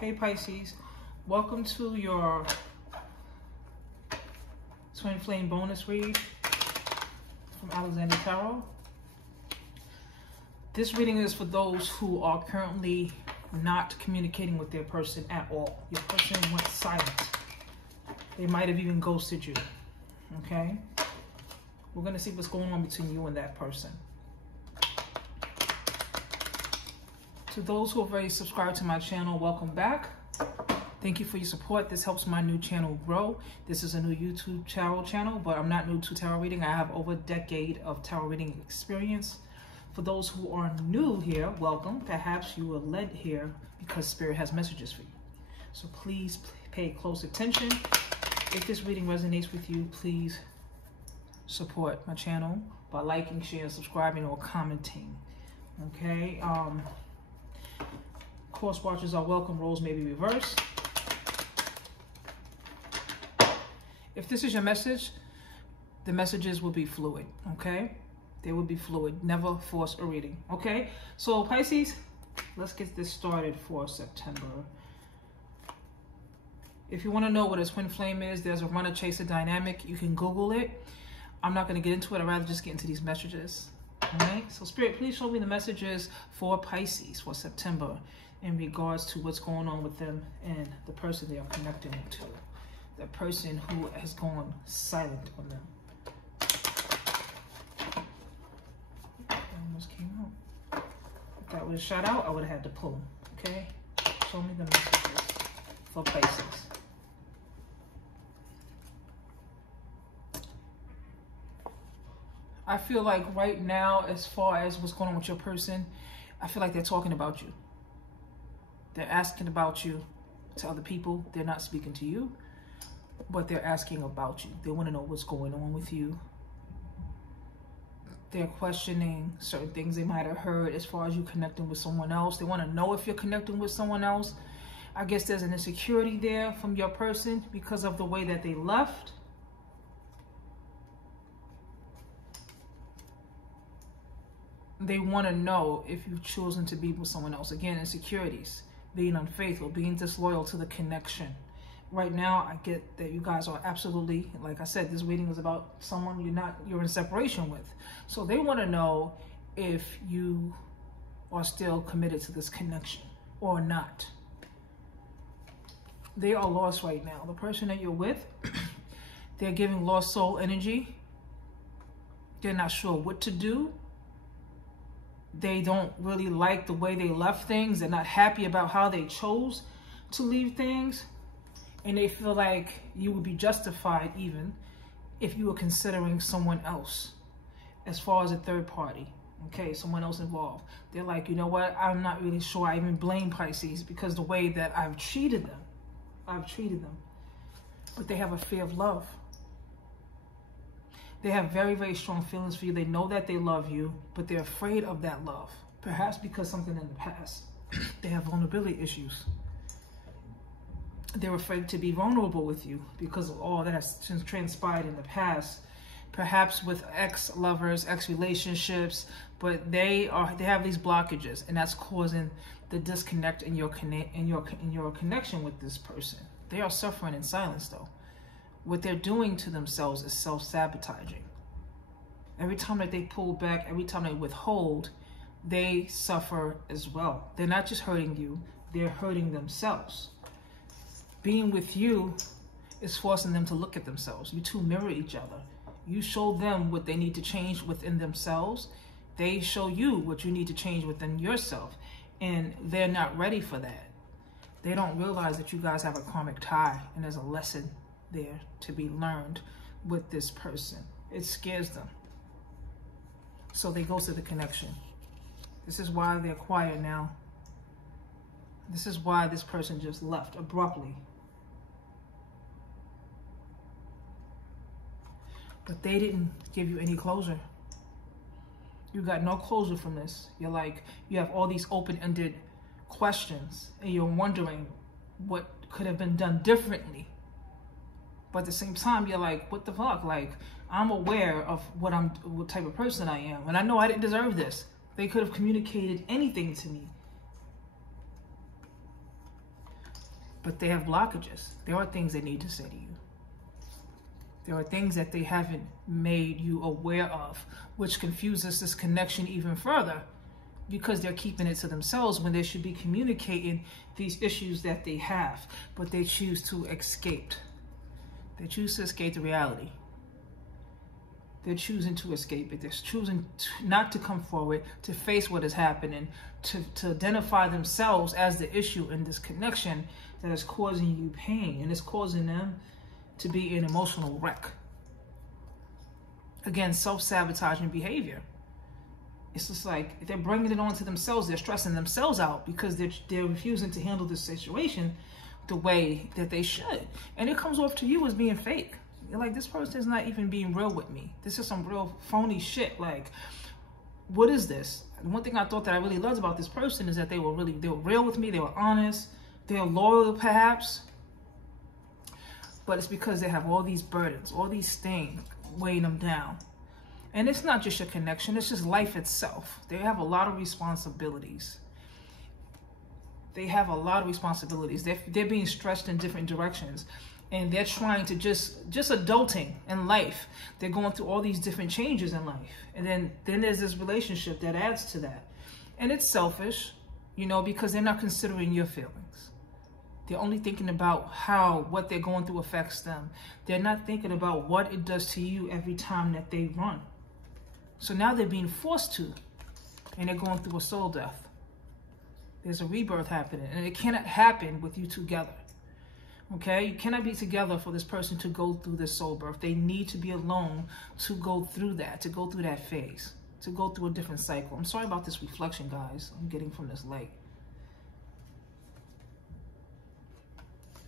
Hey Pisces, welcome to your Twin Flame bonus read from Alexander Tarot. This reading is for those who are currently not communicating with their person at all. Your person went silent. They might have even ghosted you, okay? We're going to see what's going on between you and that person. To those who have already subscribed to my channel, welcome back. Thank you for your support. This helps my new channel grow. This is a new YouTube tarot channel, but I'm not new to tarot reading. I have over a decade of tarot reading experience. For those who are new here, welcome. Perhaps you were led here because Spirit has messages for you. So please pay close attention. If this reading resonates with you, please support my channel by liking, sharing, subscribing, or commenting. Okay? Course watchers are welcome. Roles may be reversed. If this is your message, the messages will be fluid, okay? They will be fluid. Never force a reading, okay? So Pisces, let's get this started for September. If you want to know what a twin flame is, there's a runner-chaser dynamic. You can Google it. I'm not going to get into it. I'd rather just get into these messages, all right? So Spirit, please show me the messages for Pisces for September in regards to what's going on with them and the person they are connecting to. The person who has gone silent on them. That almost came out. If that would have shot out, I would have had to pull. Okay? Show me the messages for Pisces. I feel like right now, as far as what's going on with your person, I feel like they're talking about you. They're asking about you to other people. They're not speaking to you, but they're asking about you. They want to know what's going on with you. They're questioning certain things they might have heard as far as you connecting with someone else. They want to know if you're connecting with someone else. I guess there's an insecurity there from your person because of the way that they left. They want to know if you've chosen to be with someone else. Again, insecurities. Being unfaithful, being disloyal to the connection. Right now, I get that you guys are absolutely, like I said, this reading is about someone you're in separation with. So they want to know if you are still committed to this connection or not. They are lost right now. The person that you're with, they're giving lost soul energy. They're not sure what to do. They don't really like the way they left things. They're not happy about how they chose to leave things. And they feel like you would be justified even if you were considering someone else as far as a third party. Okay, someone else involved. They're like, you know what? I'm not really sure I even blame Pisces because the way that I've treated them. But they have a fear of love. They have very, very strong feelings for you. They know that they love you, but they're afraid of that love. Perhaps because something in the past. They have vulnerability issues. They're afraid to be vulnerable with you because of all that has transpired in the past. Perhaps with ex-lovers, ex-relationships, but they have these blockages, and that's causing the disconnect in your connection with this person. They are suffering in silence, though. What they're doing to themselves is self-sabotaging. Every time that they pull back, every time they withhold, they suffer as well. They're not just hurting you, they're hurting themselves. Being with you is forcing them to look at themselves. You two mirror each other. You show them what they need to change within themselves. They show you what you need to change within yourself. And they're not ready for that. They don't realize that you guys have a karmic tie and there's a lesson there to be learned with this person. It scares them. So they go to the connection. This is why they're quiet now. This is why this person just left abruptly. But they didn't give you any closure. You got no closure from this. You're like, you have all these open-ended questions and you're wondering what could have been done differently. But at the same time, you're like, what the fuck? Like, I'm aware of what type of person I am. And I know I didn't deserve this. They could have communicated anything to me. but they have blockages. There are things they need to say to you. There are things that they haven't made you aware of, which confuses this connection even further, because they're keeping it to themselves when they should be communicating these issues that they have, but they choose to escape. They choose to escape the reality. They're choosing to escape it. They're choosing not to come forward, to face what is happening, to identify themselves as the issue in this connection that is causing you pain, and it's causing them to be an emotional wreck. Again, self-sabotaging behavior. It's just like they're bringing it on to themselves. They're stressing themselves out because they're refusing to handle this situation the way that they should. And it comes off to you as being fake. You're like, this person is not even being real with me. This is some real phony shit. Like, what is this? And one thing I thought that I really loved about this person is that they were real with me. They were honest. They were loyal, perhaps. But it's because they have all these burdens, all these things weighing them down. And it's not just your connection, it's just life itself. They have a lot of responsibilities. They're being stretched in different directions. And they're trying to just adulting in life. They're going through all these different changes in life. And then there's this relationship that adds to that. And it's selfish, because they're not considering your feelings. They're only thinking about how what they're going through affects them. They're not thinking about what it does to you every time that they run. So now they're being forced to, and they're going through a soul death. There's a rebirth happening, and it cannot happen with you together. Okay? You cannot be together for this person to go through this soul birth. They need to be alone to go through that, phase, to go through a different cycle. I'm sorry about this reflection, guys. I'm getting from this light.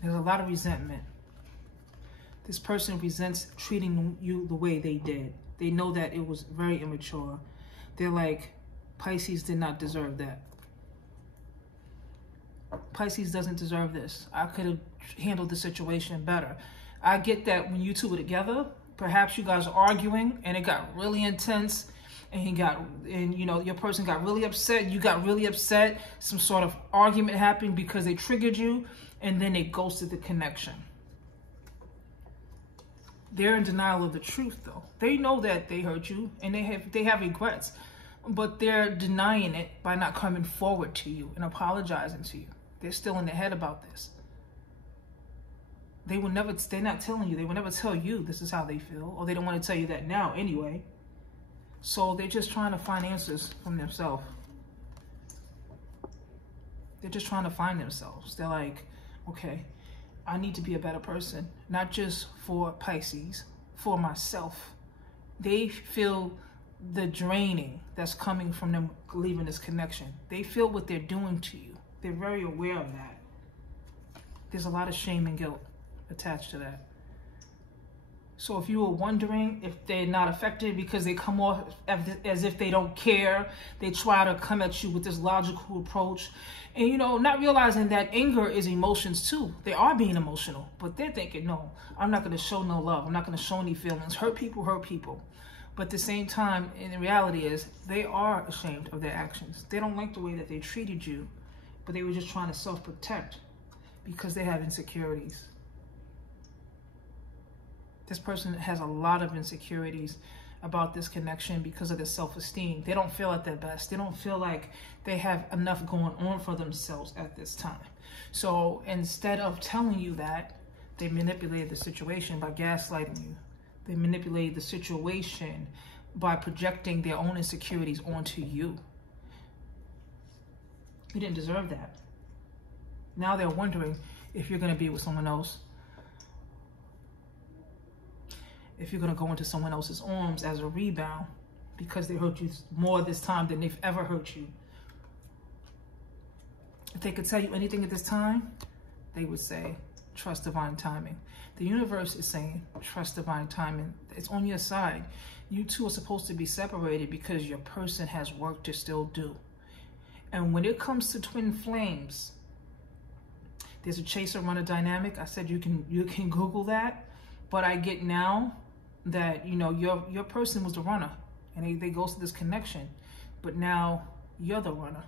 There's a lot of resentment. This person resents treating you the way they did. They know that it was very immature. They're like, Pisces did not deserve that. Pisces doesn't deserve this. I could have handled the situation better. I get that when you two were together, perhaps you guys are arguing and it got really intense, and your person got really upset. You got really upset. Some sort of argument happened because they triggered you, and then they ghosted the connection. They're in denial of the truth, though. They know that they hurt you, and they have regrets, but they're denying it by not coming forward to you and apologizing to you. They're still in their head about this. They're not telling you. They will never tell you this is how they feel, or they don't want to tell you that now anyway. So they're just trying to find answers from themselves. They're just trying to find themselves. They're like, okay, I need to be a better person, not just for Pisces, for myself. They feel the draining that's coming from them leaving this connection. They feel what they're doing to you. They're very aware of that. There's a lot of shame and guilt attached to that. So if you were wondering if they're not affected because they come off as if they don't care, they try to come at you with this logical approach, and not realizing that anger is emotions too. They are being emotional, but they're thinking, no, I'm not going to show no love. I'm not going to show any feelings. Hurt people hurt people. But at the same time, in reality is, they are ashamed of their actions. They don't like the way that they treated you, but they were just trying to self-protect because they have insecurities. This person has a lot of insecurities about this connection because of their self-esteem. They don't feel at their best. They don't feel like they have enough going on for themselves at this time. So instead of telling you that, they manipulated the situation by gaslighting you. They manipulated the situation by projecting their own insecurities onto you. You didn't deserve that. Now they're wondering if you're going to be with someone else. If you're going to go into someone else's arms as a rebound because they hurt you more this time than they've ever hurt you. If they could tell you anything at this time, they would say, trust divine timing. The universe is saying, trust divine timing. It's on your side. You two are supposed to be separated because your person has work to still do. And when it comes to twin flames, there's a chaser-runner dynamic. I said you can Google that, but I get now that your person was the runner, and they go to this connection, but now you're the runner,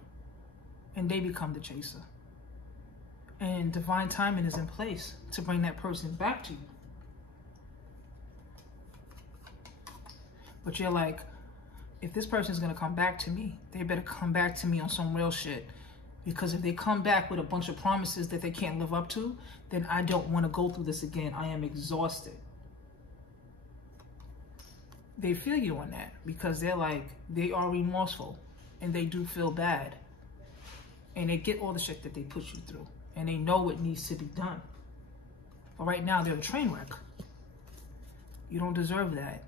and they become the chaser. And divine timing is in place to bring that person back to you. But you're like, if this person is going to come back to me, they better come back to me on some real shit. Because if they come back with a bunch of promises that they can't live up to, then I don't want to go through this again. I am exhausted. They feel you on that because they're like, they are remorseful and they do feel bad. And they get all the shit that they put you through. And they know what needs to be done. But right now, they're a train wreck. You don't deserve that.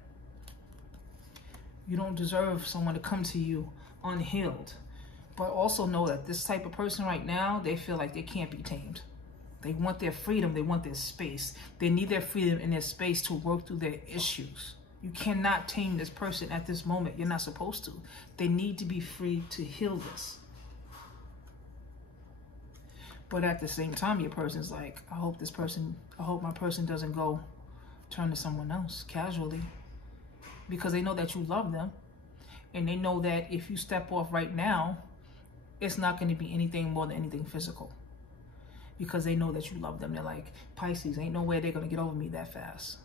You don't deserve someone to come to you unhealed. But also know that this type of person right now, they feel like they can't be tamed. They want their freedom. They want their space. They need their freedom and their space to work through their issues. You cannot tame this person at this moment. You're not supposed to. They need to be free to heal this. But at the same time, your person's like, I hope my person doesn't go turn to someone else casually. Because they know that you love them. And they know that if you step off right now, it's not going to be anything more than anything physical. Because they know that you love them. They're like, Pisces, ain't no way they're going to get over me that fast.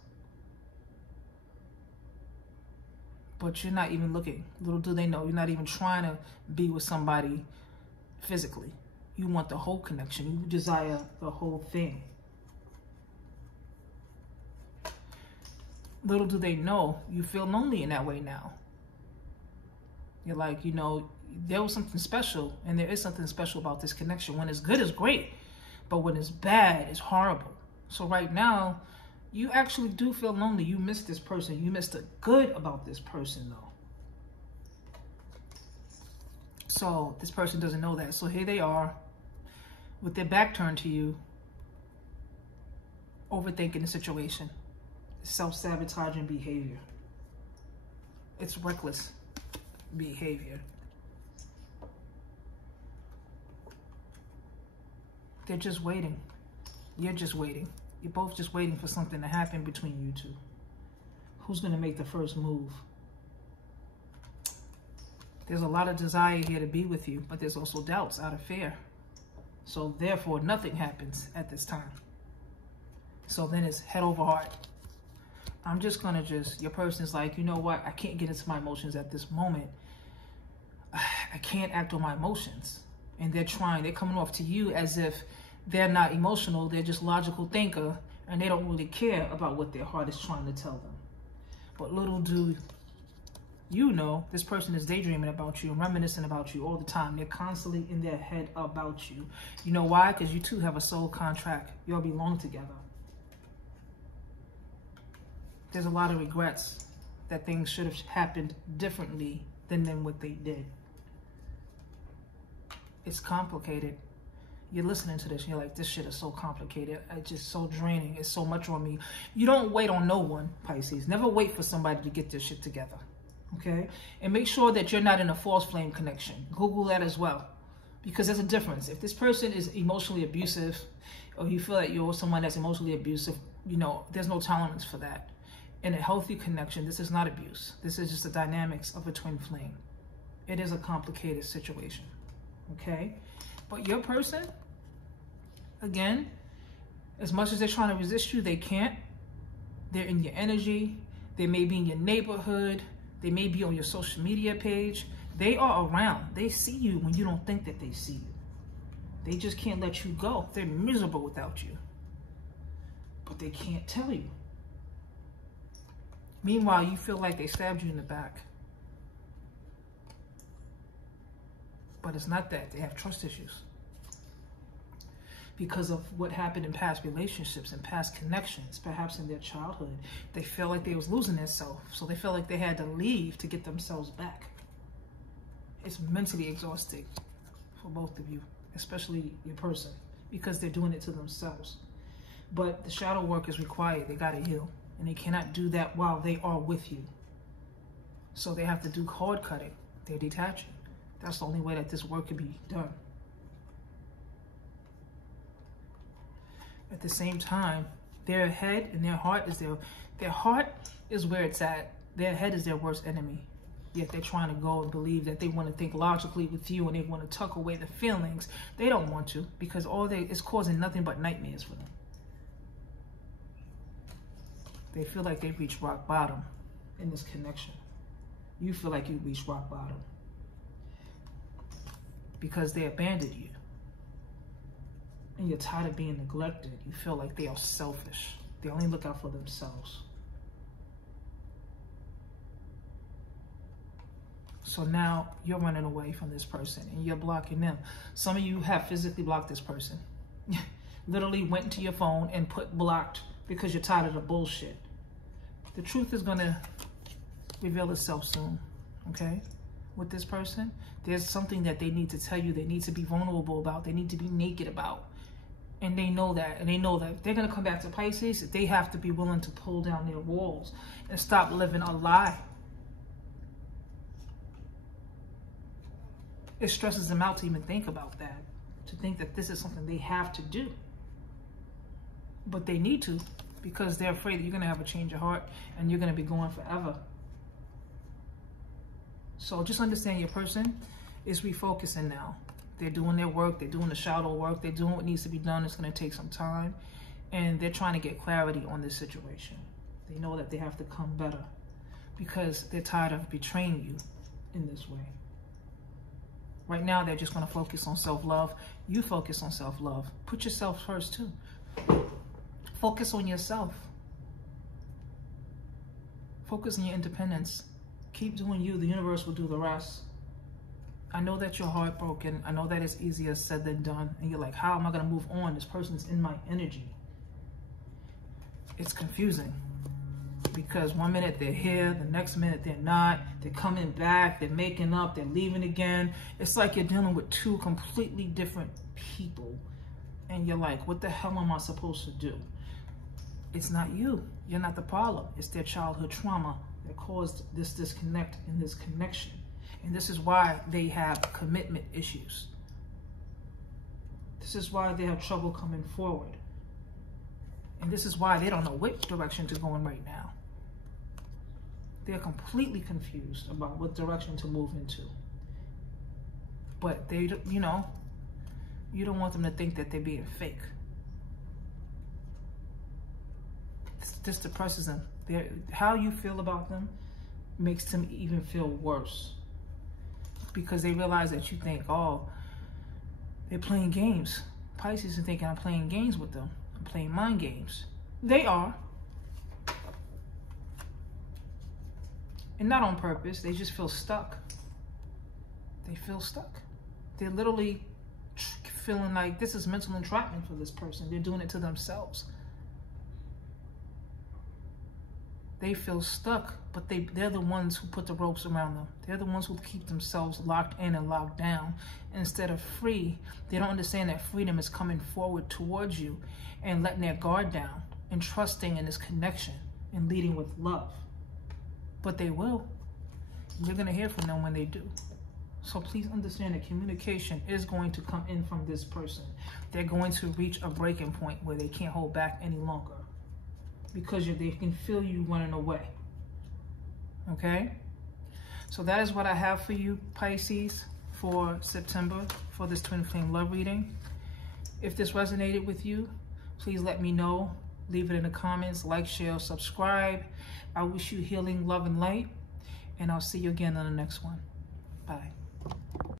But you're not even looking. Little do they know, you're not even trying to be with somebody physically. You want the whole connection. You desire the whole thing. Little do they know, you feel lonely in that way now. You're like, you know, there was something special, and there is something special about this connection. When it's good, it's great. But when it's bad, it's horrible. So right now, you actually do feel lonely. You miss this person. You miss the good about this person, though. So this person doesn't know that. So here they are, with their back turned to you, overthinking the situation. Self-sabotaging behavior. It's reckless behavior. They're just waiting. You're just waiting. You're both just waiting for something to happen between you two. Who's going to make the first move? There's a lot of desire here to be with you, but there's also doubts out of fear. So therefore, nothing happens at this time. So then it's head over heart. I'm just going to your person's like, you know what? I can't get into my emotions at this moment. I can't act on my emotions. And they're coming off to you as if they're not emotional. They're just logical thinker. And they don't really care about what their heart is trying to tell them. But little do you know, this person is daydreaming about you and reminiscing about you all the time. They're constantly in their head about you. You know why? Because you two have a soul contract. You all belong together. There's a lot of regrets that things should have happened differently than what they did. It's complicated. You're listening to this and you're like, this shit is so complicated. It's just so draining. It's so much on me. You don't wait on no one, Pisces. Never wait for somebody to get their shit together. Okay? And make sure that you're not in a false flame connection. Google that as well. Because there's a difference. If this person is emotionally abusive, or you feel that you're someone that's emotionally abusive, you know, there's no tolerance for that. In a healthy connection, this is not abuse. This is just the dynamics of a twin flame. It is a complicated situation. Okay? But your person, again, as much as they're trying to resist you, they can't. They're in your energy. They may be in your neighborhood. They may be on your social media page. They are around. They see you when you don't think that they see you. They just can't let you go. They're miserable without you. But they can't tell you. Meanwhile, you feel like they stabbed you in the back. But it's not that. They have trust issues. Because of what happened in past relationships and past connections, perhaps in their childhood. They felt like they was losing themselves. So they felt like they had to leave to get themselves back. It's mentally exhausting for both of you, especially your person, because they're doing it to themselves. But the shadow work is required. They got to heal. And they cannot do that while they are with you. So they have to do cord cutting. They're detaching. That's the only way that this work can be done. At the same time, their head and their heart is their heart is where it's at. Their head is their worst enemy. Yet they're trying to go and believe that they want to think logically with you and they want to tuck away the feelings. They don't want to, because it's causing nothing but nightmares for them. They feel like they've reached rock bottom in this connection. You feel like you reached rock bottom because they abandoned you. And you're tired of being neglected. You feel like they are selfish. They only look out for themselves. So now you're running away from this person and you're blocking them. Some of you have physically blocked this person. Literally went into your phone and put blocked because you're tired of the bullshit. The truth is going to reveal itself soon, okay? With this person, there's something that they need to tell you. They need to be vulnerable about. They need to be naked about. And they know that. And they know that if they're going to come back to Pisces, they have to be willing to pull down their walls and stop living a lie. It stresses them out to even think about that. To think that this is something they have to do. But they need to, because they're afraid that you're going to have a change of heart and you're going to be going forever. So just understand your person is refocusing now. They're doing their work. They're doing the shadow work. They're doing what needs to be done. It's going to take some time. And they're trying to get clarity on this situation. They know that they have to come better because they're tired of betraying you in this way. Right now, they're just going to focus on self-love. You focus on self-love. Put yourself first, too. Focus on yourself. Focus on your independence. Keep doing you. The universe will do the rest. I know that you're heartbroken. I know that it's easier said than done. And you're like, how am I going to move on? This person's in my energy. It's confusing. Because one minute they're here, the next minute they're not. They're coming back, they're making up, they're leaving again. It's like you're dealing with two completely different people. And you're like, what the hell am I supposed to do? It's not you. You're not the problem. It's their childhood trauma that caused this disconnect and this connection. And this is why they have commitment issues. This is why they have trouble coming forward. And this is why they don't know which direction to go in right now. They're completely confused about what direction to move into. But they, you know, you don't want them to think that they're being fake. This depresses them. How you feel about them makes them even feel worse. Because they realize that you think, oh, they're playing games. Pisces are thinking I'm playing games with them. I'm playing mind games. They are. And not on purpose. They just feel stuck. They feel stuck. They're literally feeling like this is mental entrapment for this person. They're doing it to themselves. They feel stuck, but they're the ones who put the ropes around them. They're the ones who keep themselves locked in and locked down. Instead of free, they don't understand that freedom is coming forward towards you and letting their guard down and trusting in this connection and leading with love. But they will. You're going to hear from them when they do. So please understand that communication is going to come in from this person. They're going to reach a breaking point where they can't hold back any longer. Because they can feel you running away. Okay? So that is what I have for you, Pisces, for September, for this twin flame love reading. If this resonated with you, please let me know. Leave it in the comments. Like, share, subscribe. I wish you healing, love, and light. And I'll see you again on the next one. Bye.